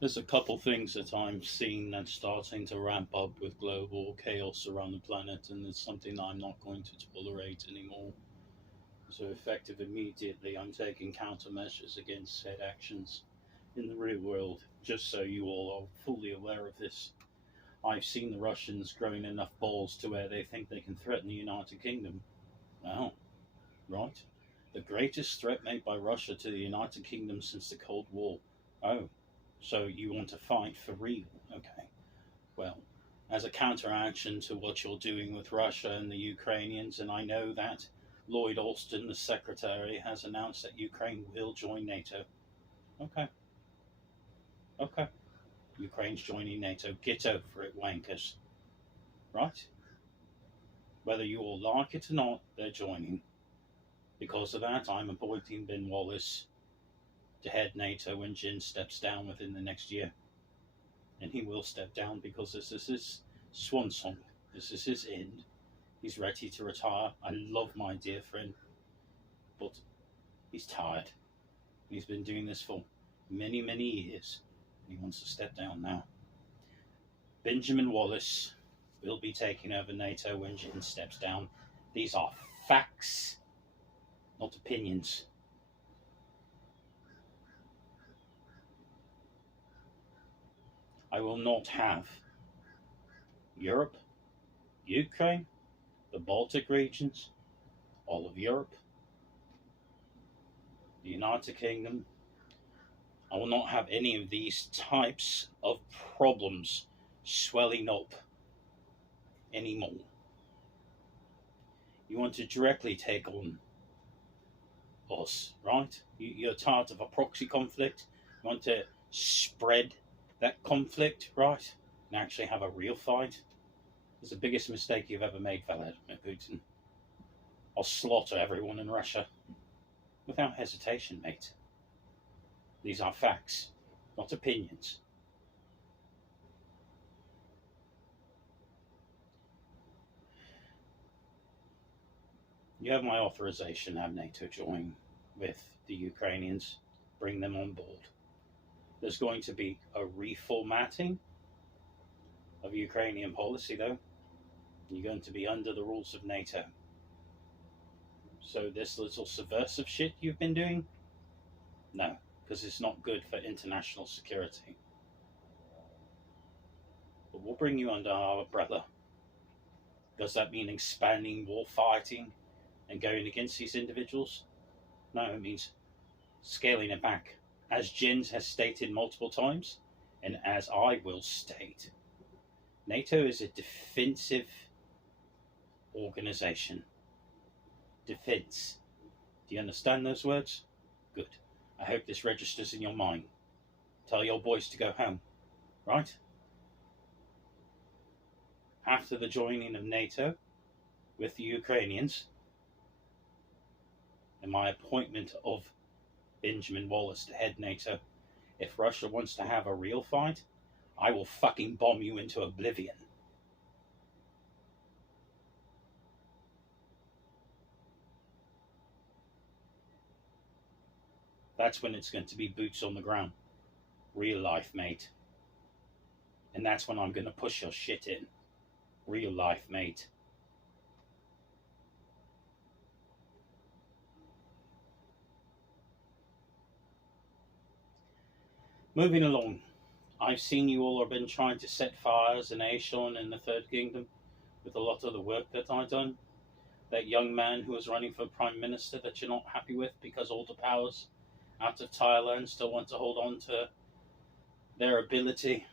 There's a couple things that I'm seeing that's starting to ramp up with global chaos around the planet, and it's something that I'm not going to tolerate anymore. So, effective immediately, I'm taking countermeasures against said actions in the real world, just so you all are fully aware of this. I've seen the Russians growing enough balls to where they think they can threaten the United Kingdom. Wow, right? The greatest threat made by Russia to the United Kingdom since the Cold War. Oh, so you want to fight for real? Okay. Well, as a counteraction to what you're doing with Russia and the Ukrainians, and I know that Lloyd Austin, the secretary, has announced that Ukraine will join NATO. Okay, okay. Ukraine's joining NATO. Get over it, wankers. Right? Whether you all like it or not, they're joining. Because of that, I'm appointing Ben Wallace to head NATO when Jin steps down within the next year. And he will step down because this is his swan song. This is his end. He's ready to retire. I love my dear friend, but he's tired. He's been doing this for many, many years. He wants to step down now. Benjamin Wallace will be taking over NATO when Jin steps down. These are facts, not opinions. I will not have Europe, Ukraine, the Baltic regions, all of Europe, the United Kingdom. I will not have any of these types of problems swelling up anymore. You want to directly take on us, right? You're tired of a proxy conflict. You want to spread that conflict, right? And actually have a real fight. It's the biggest mistake you've ever made, Vladimir Putin. I'll slaughter everyone in Russia without hesitation, mate. These are facts, not opinions. You have my authorization to have NATO join with the Ukrainians, bring them on board. There's going to be a reformatting of Ukrainian policy, though. You're going to be under the rules of NATO. So, this little subversive shit you've been doing? No, because it's not good for international security. But we'll bring you under our umbrella. Does that mean expanding war fighting and going against these individuals? No, it means scaling it back. As Jens has stated multiple times, and as I will state, NATO is a defensive organization. Defense. Do you understand those words? Good. I hope this registers in your mind. Tell your boys to go home, right? After the joining of NATO with the Ukrainians and my appointment of Benjamin Wallace to head NATO, if Russia wants to have a real fight, I will fucking bomb you into oblivion. That's when it's going to be boots on the ground. Real life, mate. And that's when I'm going to push your shit in. Real life, mate. Moving along, I've seen you all have been trying to set fires in Aishon in the Third Kingdom with a lot of the work that I've done. That young man who was running for Prime Minister that you're not happy with because all the powers out of Thailand still want to hold on to their ability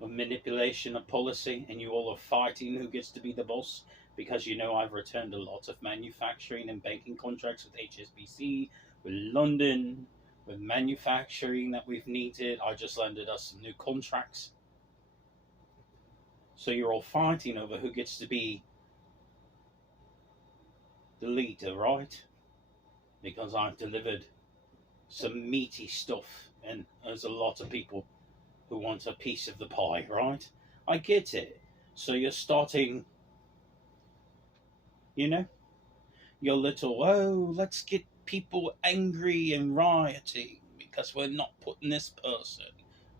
of manipulation of policy, and you all are fighting who gets to be the boss because you know I've returned a lot of manufacturing and banking contracts with HSBC, with London, with manufacturing that we've needed. I just landed us some new contracts. So you're all fighting over who gets to be the leader, right? Because I've delivered some meaty stuff, and there's a lot of people who want a piece of the pie, right? I get it. So you're starting, your little, let's get people angry and rioting because we're not putting this person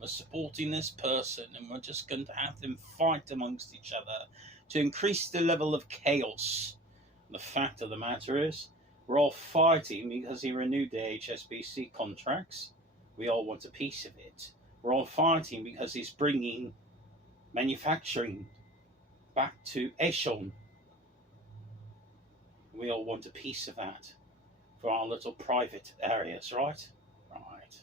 We're supporting this person, and we're just going to have them fight amongst each other to increase the level of chaos. The fact of the matter is, we're all fighting because he renewed the HSBC contracts. We all want a piece of it. We're all fighting because he's bringing manufacturing back to Aeson. We all want a piece of that for our little private areas, right? Right.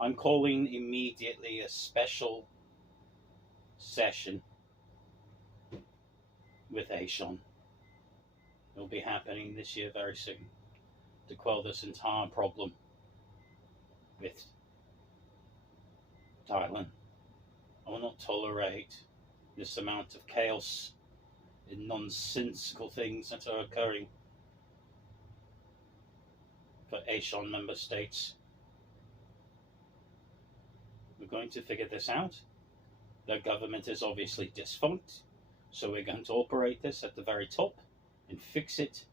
I'm calling immediately a special session with Aeson. It'll be happening this year very soon to quell this entire problem with Thailand. I will not tolerate this amount of chaos and nonsensical things that are occurring for Aeson member states. We're going to figure this out. Their government is obviously defunct, so we're going to operate this at the very top and fix it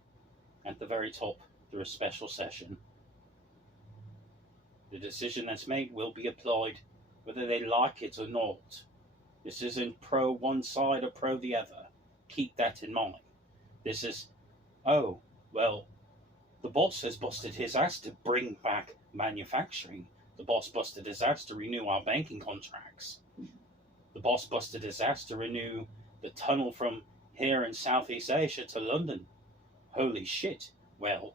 at the very top through a special session. The decision that's made will be applied whether they like it or not. This isn't pro one side or pro the other. Keep that in mind. This is, oh, well, the boss has busted his ass to bring back manufacturing. The boss busted his ass to renew our banking contracts. The boss busted his ass to renew the tunnel from here in Southeast Asia to London. Holy shit. Well,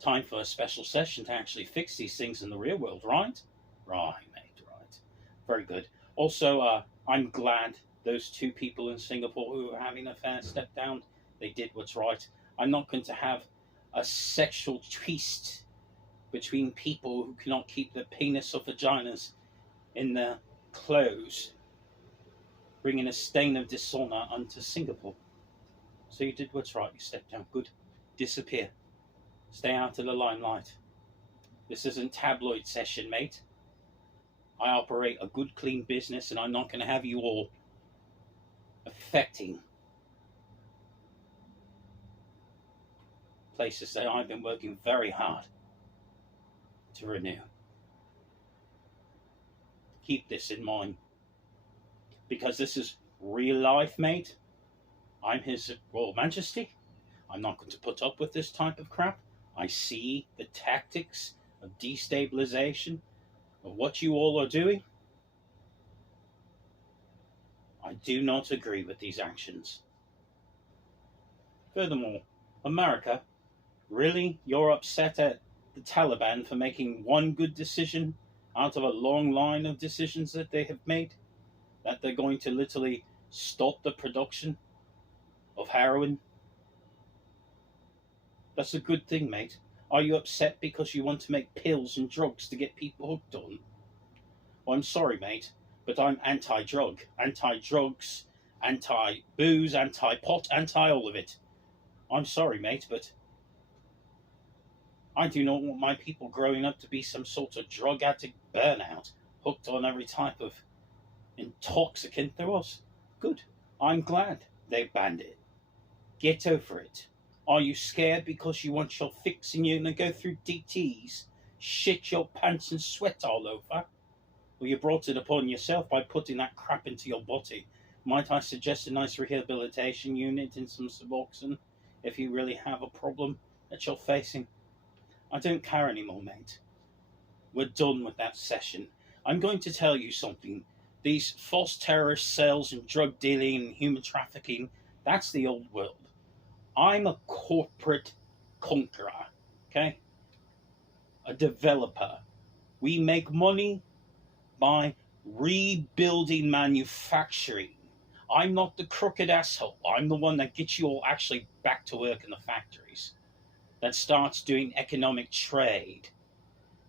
time for a special session to actually fix these things in the real world, right? Right, mate, right. Very good. Also, I'm glad those two people in Singapore who are having an affair stepped down. They did what's right. I'm not going to have a sexual twist between people who cannot keep their penis or vaginas in their clothes, bringing a stain of dishonor onto Singapore. So you did what's right. You stepped down. Good. Disappear. Stay out of the limelight. This isn't tabloid session, mate. I operate a good, clean business, and I'm not going to have you all affecting places that I've been working very hard to renew. Keep this in mind, because this is real life, mate. I'm His Royal Majesty. I'm not going to put up with this type of crap. I see the tactics of destabilization of what you all are doing. I do not agree with these actions. Furthermore, America, really? You're upset at the Taliban for making one good decision out of a long line of decisions that they have made? That they're going to literally stop the production of heroin? That's a good thing, mate. Are you upset because you want to make pills and drugs to get people hooked on? Well, I'm sorry, mate, but I'm anti-drug, anti-drugs, anti-booze, anti-pot, anti-all of it. I'm sorry, mate, but I do not want my people growing up to be some sort of drug addict burnout, hooked on every type of intoxicant there was. Good. I'm glad they banned it. Get over it. Are you scared because you want your fix and you're going to go through DTs, shit your pants and sweat all over? Well, you brought it upon yourself by putting that crap into your body. Might I suggest a nice rehabilitation unit and some Suboxone if you really have a problem that you're facing? I don't care anymore, mate. We're done with that session. I'm going to tell you something. These false terrorist cells and drug dealing and human trafficking, that's the old world. I'm a corporate conqueror, okay? A developer. We make money by rebuilding manufacturing. I'm not the crooked asshole. I'm the one that gets you all actually back to work in the factories. That starts doing economic trade.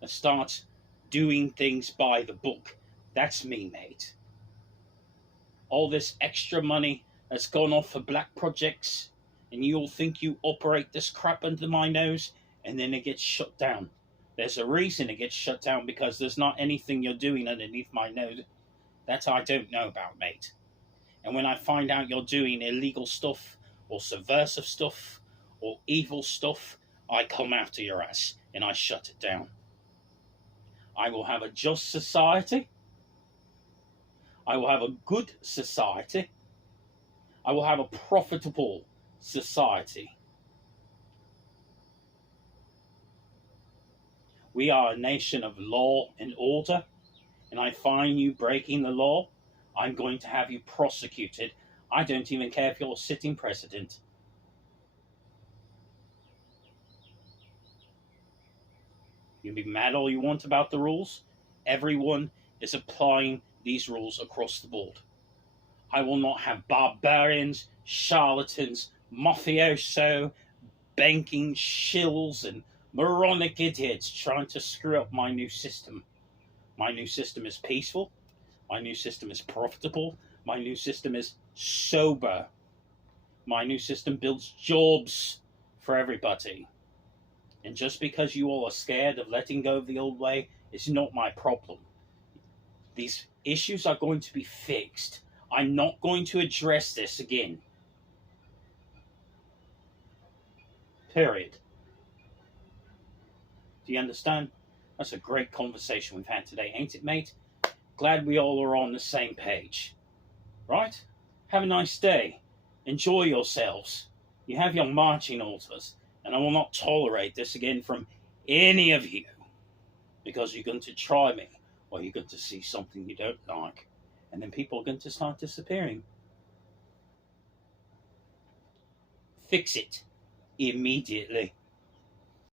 That starts doing things by the book. That's me, mate. All this extra money that's gone off for black projects, and you all think you operate this crap under my nose, and then it gets shut down. There's a reason it gets shut down, because there's not anything you're doing underneath my nose that I don't know about, mate. And when I find out you're doing illegal stuff, or subversive stuff, or evil stuff, I come after your ass, and I shut it down. I will have a just society. I will have a good society. I will have a profitable society. We are a nation of law and order, and I find you breaking the law, I'm going to have you prosecuted. I don't even care if you're sitting president. You can be mad all you want about the rules. Everyone is applying these rules across the board. I will not have barbarians, charlatans, mafioso, banking shills, and moronic idiots trying to screw up my new system. My new system is peaceful. My new system is profitable. My new system is sober. My new system builds jobs for everybody. And just because you all are scared of letting go of the old way is not my problem. These issues are going to be fixed. I'm not going to address this again. Period. Do you understand? That's a great conversation we've had today, ain't it, mate? Glad we all are on the same page. Right? Have a nice day. Enjoy yourselves. You have your marching orders, and I will not tolerate this again from any of you, because you're going to try me, or you're going to see something you don't like, and then people are going to start disappearing. Fix it immediately.